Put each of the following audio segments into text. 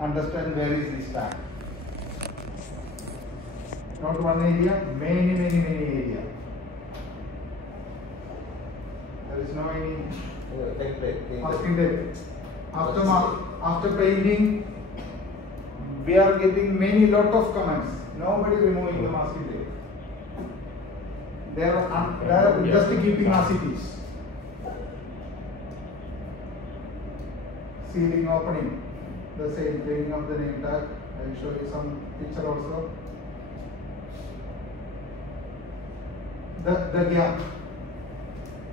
understand where is this tag. Not one area, many area. There is no any masking tape. After painting, we are getting many lot of comments. Nobody removing the masking tape. They are just keeping as it is. Sealing opening, the same, cleaning of the name tag. I will show you some picture also. The gap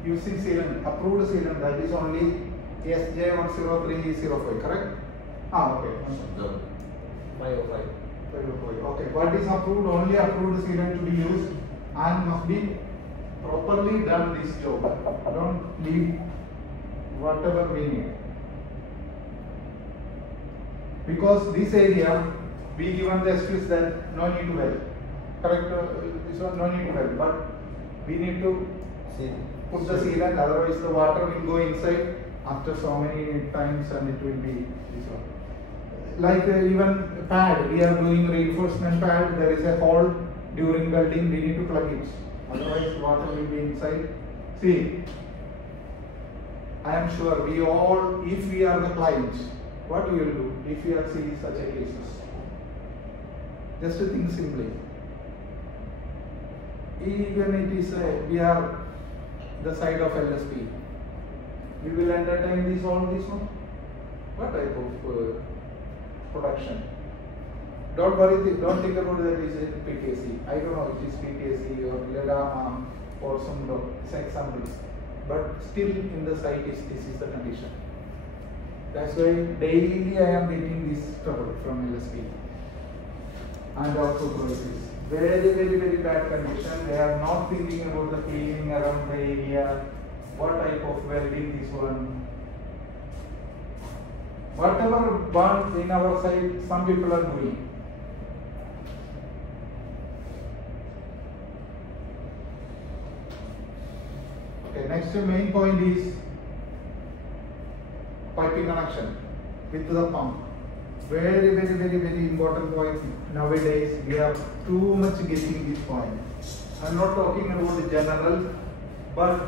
using sealant, approved sealant, that is only SJ10305, correct? Okay. 505. Okay. What is approved? Only approved sealant to be used and must be properly done this job. Don't leave whatever we need. Because this area, we given the excuse that no need to weld. Correct? This one no need to weld, but we need to put the sealant, otherwise the water will go inside after so many times and it will be this one. Like even pad, we are doing reinforcement pad, there is a hole during welding, we need to plug it. Otherwise water will be inside. See, I am sure we all, if we are the client, what we will do if we are seeing such a cases? Just to think simply. Even it is we are the side of LSP, we will entertain this all this one. What type of production? Don't worry, don't think about that is PTSC. I don't know it is PTSC or Ledama or some examples, but still in the site this is the condition. That's why daily I am getting this trouble from LSP and also process. Very bad condition. They are not thinking about the cleaning around the area. What type of welding this one? Whatever burns in our side, some people are doing. Okay, next main point is piping connection with the pump. Very important point. Nowadays we are too much getting this point. I am not talking about the general, but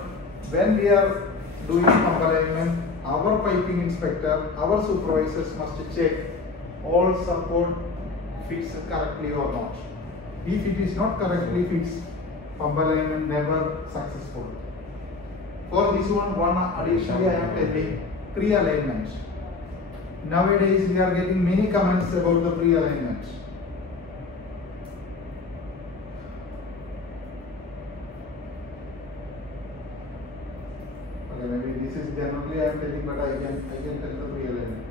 when we are doing pump alignment, our piping inspector, our supervisors must check all support fits correctly or not. If it is not correctly fits, pump alignment never successful. For this one additionally I am telling pre-alignment. Nowadays we are getting many comments about the pre-alignment. Okay, maybe this is generally I am telling, but I can tell the pre-alignment.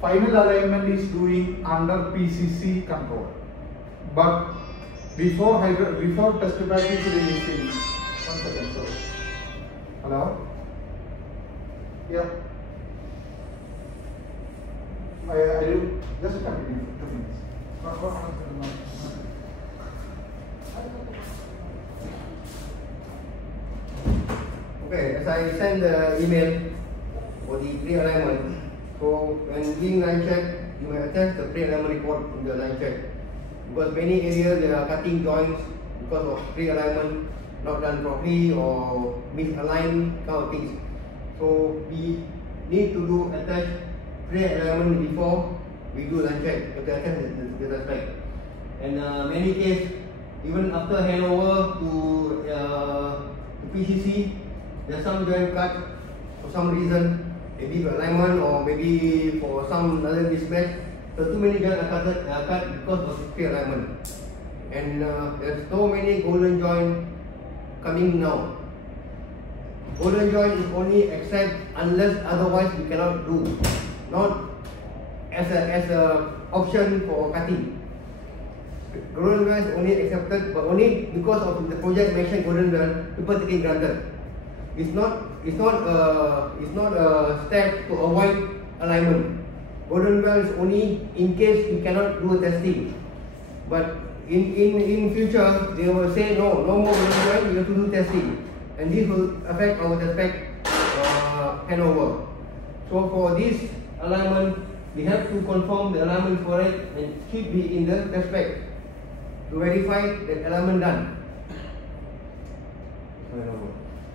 Final alignment is doing under PCC control, but before test batch is releasing. 1 second, sorry. Hello. Yeah. I will just continue 2 minutes. Okay, as I send the email for the pre-alignment, so when doing line check, you may attach the pre-alignment report in the line check. Because many areas they are cutting joints because of pre-alignment not done properly or misaligned kind of things. So we need to do attach pre-alignment before we do line check to attach the respect. And many cases, even after handover to PCC, there's some joint cut for some reason, maybe for alignment or maybe for some other mismatch. So too many joints are cut because of pre-alignment. And there's so many golden joints coming now. Golden joint is only accept unless otherwise we cannot do, not as a option for cutting. Golden joint is only accepted, but only because of the project mentioned golden joint, people taking granted. It's not a step to avoid alignment. Golden joint is only in case we cannot do testing. But in future they will say no more golden joint, we have to do testing. And this will affect our respect handover. So for this alignment, we have to confirm the alignment correct and keep be in the respect to verify that alignment done.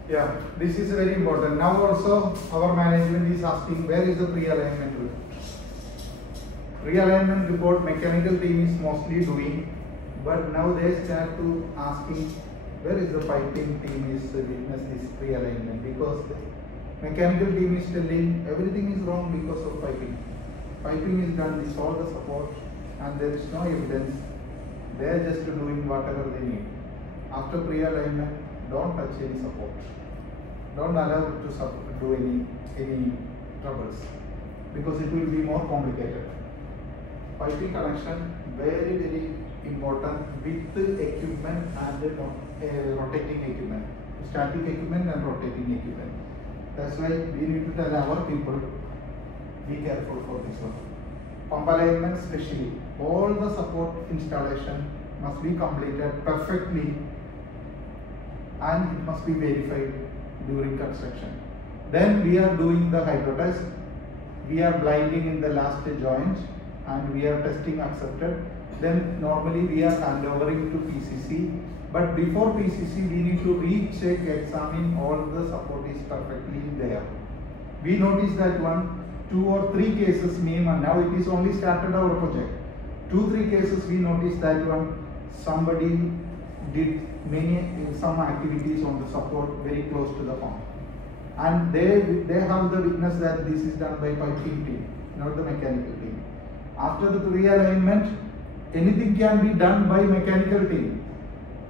Yeah, this is very important. Now also our management is asking where is the pre-alignment report. Pre-alignment report mechanical team is mostly doing, but now they start to asking where is the piping team is witness this pre-alignment, because the mechanical team is telling everything is wrong because of piping. Piping is done, this all the support, and there is no evidence. They are just doing whatever they need. After pre-alignment, don't touch any support. Don't allow it to do any troubles, because it will be more complicated. Piping connection very important with the equipment and the rotating equipment, static equipment and rotating equipment. That's why we need to tell our people, be careful for this one. Pump alignment especially, all the support installation must be completed perfectly and it must be verified during construction. Then we are doing the hydro test. We are blinding in the last joint and we are testing accepted. Then normally we are handovering to PCC. But before PCC, we need to recheck, examine all the support is perfectly there. We noticed that 2 or 3 cases minimum. Now it is only started our project. 2-3 cases we noticed that somebody did some activities on the support very close to the pump, and they have the witness that this is done by piping team, not the mechanical team. After the realignment, anything can be done by mechanical team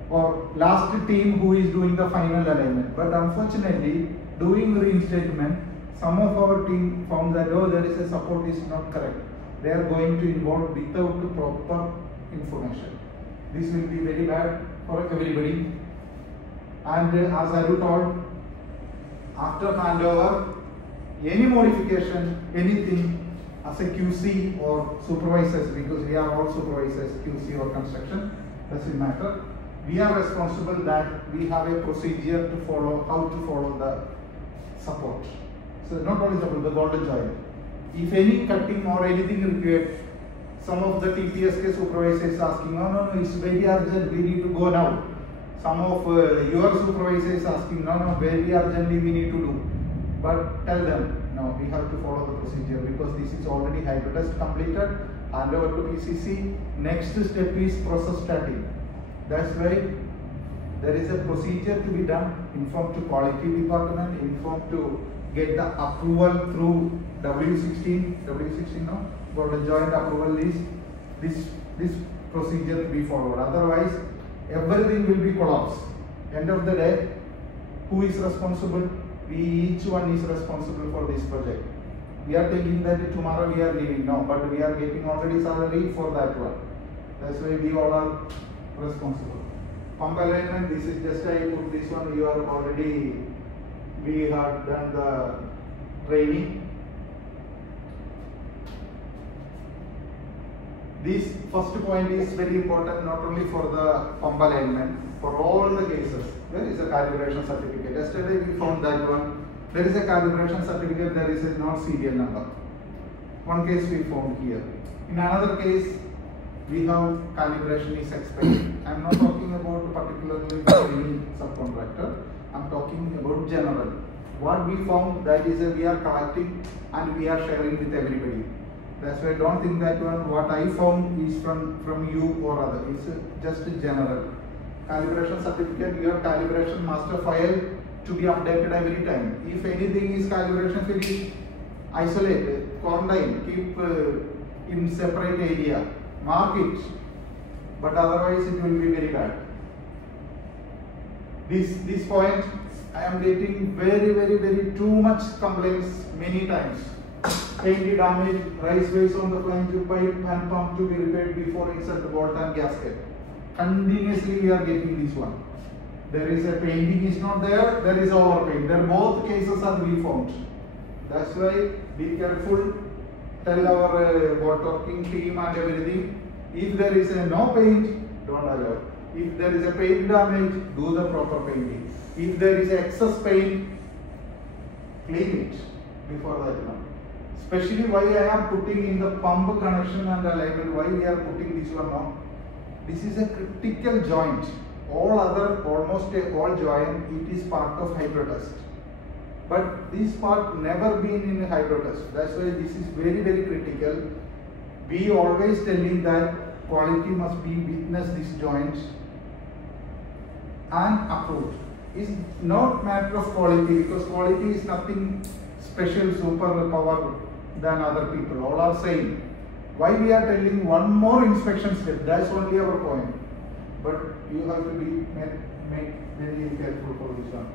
or last team who is doing the final alignment. But unfortunately, doing reinstatement, some of our team found that there is a support is not correct. They are going to involve without the proper information. This will be very bad for everybody. And as I told, after handover, any modification, anything as a QC or supervisors, because we are all supervisors, QC or construction, doesn't matter. We are responsible that we have a procedure to follow, how to follow the support. So not only support, the golden joint. If any cutting or anything required, some of the TPSK supervisors asking, no, it's very urgent, we need to go now. Some of your supervisors asking, no, very urgently we need to do. But tell them, no, we have to follow the procedure because this is already hydro test completed, hand over to PCC. Next step is process starting. That's why there is a procedure to be done, inform to quality department, inform to get the approval through W16 no? Golden joint approval list. This procedure to be followed. Otherwise, everything will be collapsed. End of the day, who is responsible? Each one is responsible for this project. We are thinking that tomorrow we are leaving. No, but we are getting already salary for that one. That's why we all are responsible. Pump alignment, this is just I put this one, you are already, we have done the training. This first point is very important, not only for the pump alignment, for all the cases. There is a calibration certificate. Yesterday we found that one. There is a calibration certificate, there is a not serial number. One case we found here. In another case, we have calibration is expired. I am not talking about particularly for any subcontractor. I am talking about general. What we found, that is we are collecting and we are sharing with everybody. That's why don't think that one what I found is from you or other. It's just general. Calibration certificate, your calibration master file to be updated every time. If anything is calibration finished, isolate, quarantine, keep in separate area, mark it. But otherwise it will be very bad. This point, I am getting very too much complaints many times. Paint damage, rise ways on the flange tube pipe and pump to be repaired before insert the bolt and gasket. Continuously we are getting this one. There is a painting is not there, there is overpaint. There both cases are we found. That's why be careful. Tell our bolt working team and everything. If there is a no paint, don't allow. If there is a paint damage, do the proper painting. If there is excess paint, clean it before that one. Especially why I am putting in the pump connection and alignment, why we are putting this one now. This is a critical joint. Almost all joint, it is part of hydro test. But this part never been in hydro test. That's why this is very, very critical. We always telling that quality must be witness this joint and approved. It's not matter of quality, because quality is nothing special, super power than other people. All are same. Why we are telling one more inspection step? That's only our point. But you have to be make very careful for this one.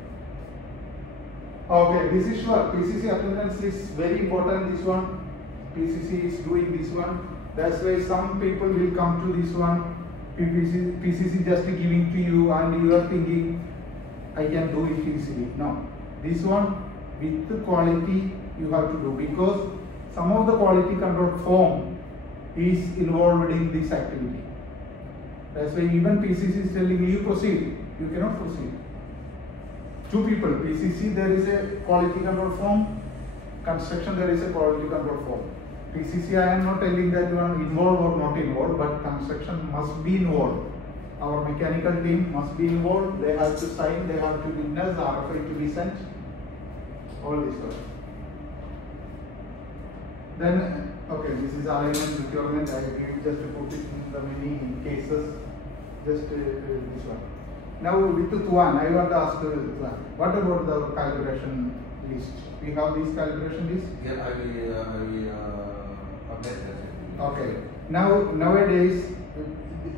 Okay, this is sure. PCC attendance is very important. This one, PCC is doing this one. That's why some people will come to this one. PCC just giving to you, and you are thinking, I can do it easily. No, this one with the quality you have to do, because some of the quality control form is involved in this activity. That's why even PCC is telling you proceed, you cannot proceed. Two people, PCC there is a quality control form, construction there is a quality control form. PCC I am not telling that you are involved or not involved, but construction must be involved. Our mechanical team must be involved, they have to sign, they have to witness, the RFI to be sent, all this stuff. Then, okay, this is alignment requirement, I give just to put it in the many cases, just this one. Now with the Tuan, I want to ask Tuan, what about the calibration list? We have this calibration list? Yeah, I will update that. Okay. Nowadays,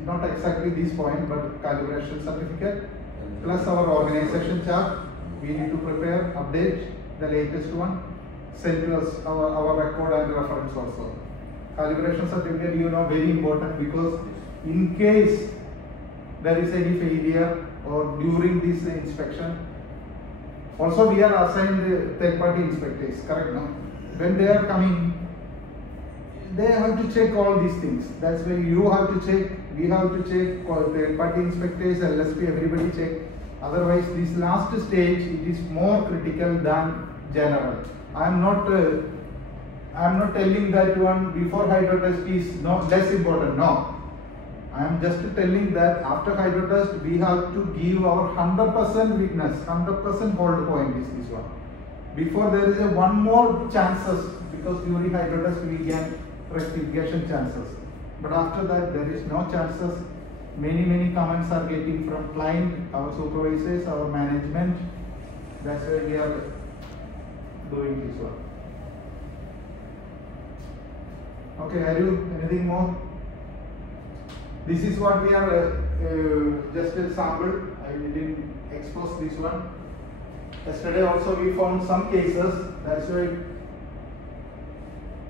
not exactly this point, but calibration certificate plus our organization chart. We need to prepare, update the latest one, send to us our record and reference also. Calibration certificate, you know, very important, because in case there is any failure or during this inspection, also we are assigned third-party inspectors, correct? No? When they are coming, they have to check all these things. That's why you have to check, we have to check, third-party inspectors, LSP, everybody check. Otherwise, this last stage, it is more critical than general. I am not telling that one before hydro test is less important. No, I am just telling that after hydro test, we have to give our 100% witness, 100% hold point is this one. Before there is a one more chances, because during hydro test we get rectification chances. But after that, there is no chances. Many comments are getting from client, our supervisors, our management. That's why we are doing this one. Okay, Aru, anything more? This is what we are just a sample. I didn't expose this one. Yesterday also we found some cases. That's why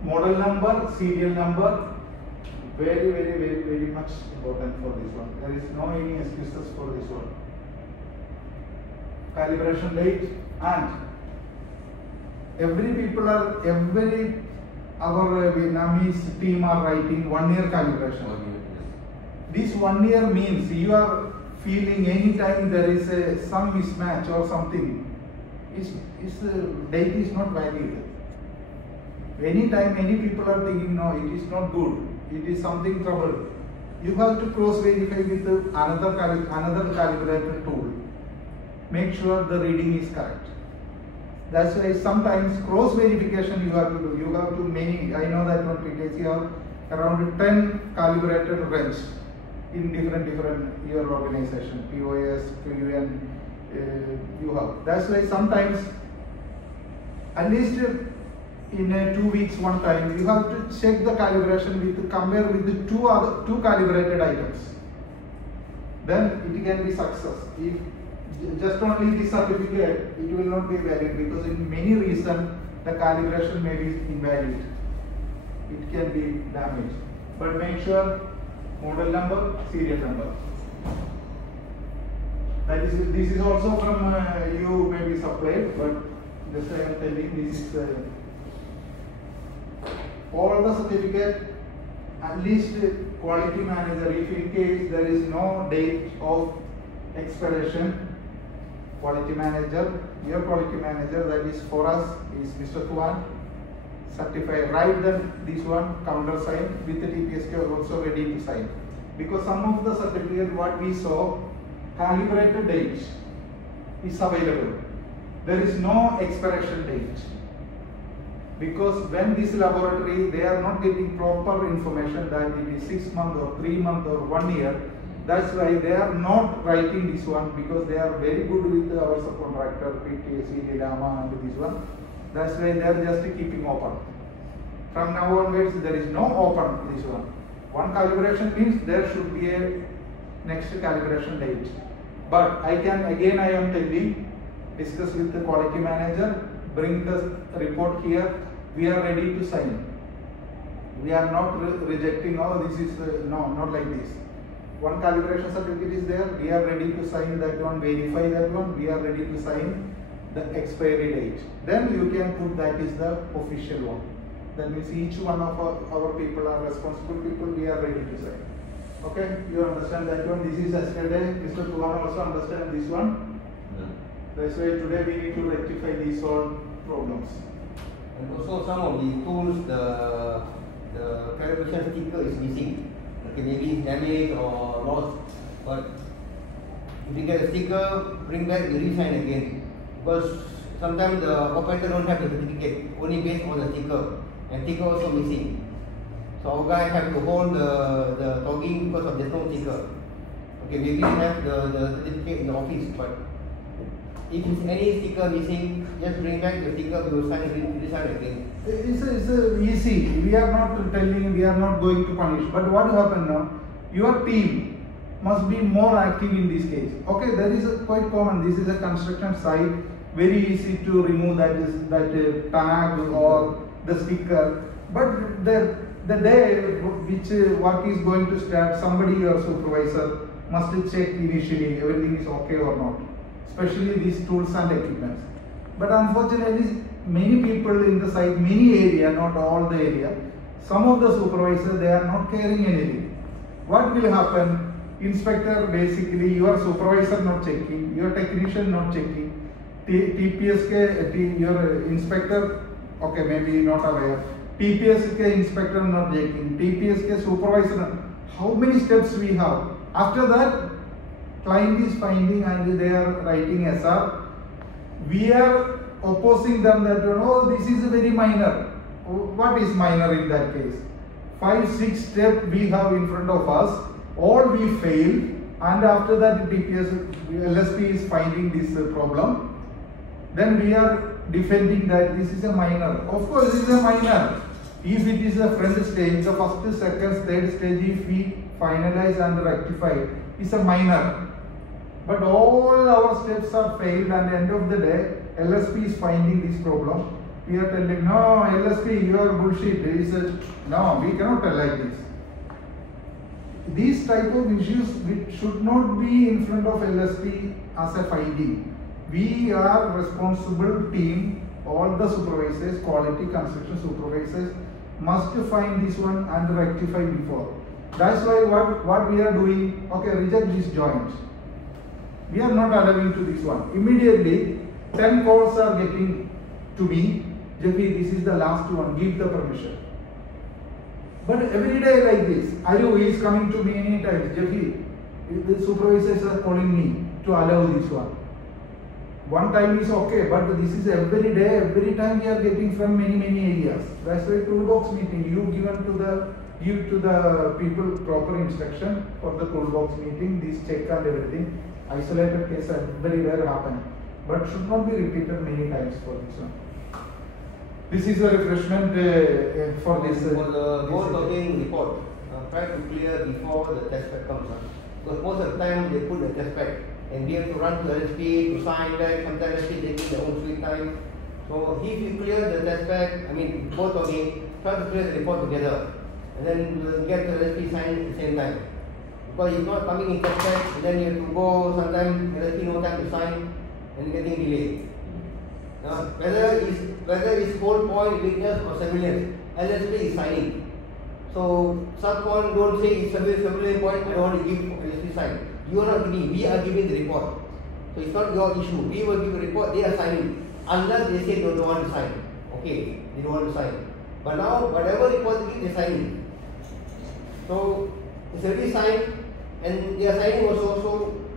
model number, serial number, very much important for this one. There is no any excuses for this one. Calibration date, and our Vietnamese team are writing 1 year calibration. This 1 year means you are feeling anytime there is some mismatch or something, date is not valid. Anytime many people are thinking, no, it is not good, it is something trouble, you have to cross verify with another calibrator tool. Make sure the reading is correct. That's why sometimes cross verification you have to do. You have to I know that one PTC have around 10 calibrated wrench in different your organization, POS, QUN, you have. That's why sometimes at least in 2 weeks one time you have to check the calibration compare with the two calibrated items. Then it can be success. If just only the certificate, it will not be valid, because in many reasons the calibration may be invalid. It can be damaged. But make sure model number, serial number. This is also from you may be supplied, but just I am telling this is all the certificate, at least quality manager, if in case there is no date of expiration, quality manager, your quality manager, that is for us, is Mr. Tuan, certify, write this one, counter sign with the TPSK also ready to sign. Because some of the certificate what we saw, calibrated date is available. There is no expiration date. Because when this laboratory, they are not getting proper information that it is 6 months or 3 months or 1 year. That's why they are not writing this one, because they are very good with our subcontractor, PTSC, Lilama and this one. That's why they are just keeping open. From now onwards, there is no open this one. One calibration means there should be a next calibration date. But I am telling, discuss with the quality manager, bring the report here, we are ready to sign. We are not rejecting, oh this is, no, not like this. One calibration certificate is there, we are ready to sign that one, verify that one, we are ready to sign the expiry date. Then you can put that is the official one. That means each one of our people are responsible people, we are ready to sign. Okay, you understand that one? This is yesterday, Mr. Tuhan also understand this one. That's why today we need to rectify these all problems. And also some of the tools, the calibration sticker is missing. Okay, maybe it's damaged or lost. But if you get a sticker, bring back, you re-sign again. Because sometimes the operator don't have the certificate, only based on the sticker. And sticker also missing. So our guys have to hold the logging because of there's no sticker. Okay, maybe you have the certificate in the office, but if it's any sticker missing, just bring back the sticker, we will sign again. It's easy. We are not telling, we are not going to punish. But what happened now? Your team must be more active in this case. Okay, that is quite common. This is a construction site. Very easy to remove that tag or the sticker. But the day which work is going to start, somebody, your supervisor, must check initially everything is okay or not. Especially these tools and equipments. But unfortunately, many people in the site, many area, not all the area, some of the supervisors, they are not caring anything. What will happen? Inspector, basically, your supervisor not checking, your technician not checking, TPSK, your inspector, okay, maybe not aware, TPSK inspector not checking, TPSK supervisor, how many steps we have? After that, client is finding and they are writing SR. We are opposing them that, oh, this is very minor. What is minor in that case? 5-6 steps we have in front of us, all we fail, and after that LSP is finding this problem. Then we are defending that this is a minor. Of course, it is a minor. If it is a front stage, the first, second, third stage, if we finalize and rectify, it's a minor. But all our steps are failed, and at the end of the day, LSP is finding this problem. We are telling, no, LSP, you are bullshit. No, we cannot tell like this. These type of issues which should not be in front of LSP as a finding. We are responsible team, all the supervisors, quality construction supervisors must find this one and rectify before. That's why what we are doing, okay, reject this joint. We are not allowing to this one. Immediately, 10 calls are getting to me, Jeffy, this is the last one, give the permission. But every day like this, Ayu is coming to me many times, Jeffy, the supervisors are calling me to allow this one. One time is okay, but this is every day, every time we are getting from many areas. That's why toolbox meeting, you give to the people proper instruction for the toolbox meeting, this check and everything. Isolated case very rare happen, but should not be repeated many times for this one. This is a refreshment for this. For the board logging report, try to clear before the test pack comes. Because most of the time they put the test pack and we have to run to LSP to sign back. Sometimes LSP taking their own sweet time. So if you clear the test pack, board logging, try to clear the report together, and then we'll get the LSP signed at the same time. Because if not coming in test pack, then you have to go. Sometimes LSP no time to sign and getting delayed. Whether it's whole point, weakness or surveillance, LSP is signing. So someone don't say it's surveillance point, I don't want to give LSP sign. You are not giving, we are giving the report. So it's not your issue. We will give a report, they are signing. Unless they say they don't want to sign. Okay, they don't want to sign. But now, whatever report they give, they sign it. So, it's already signed, and they are signing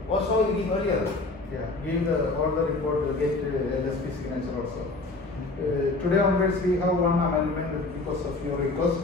also you give earlier. Yeah, give all the report, get LSP signature also. Today onwards we have one amendment because of your request.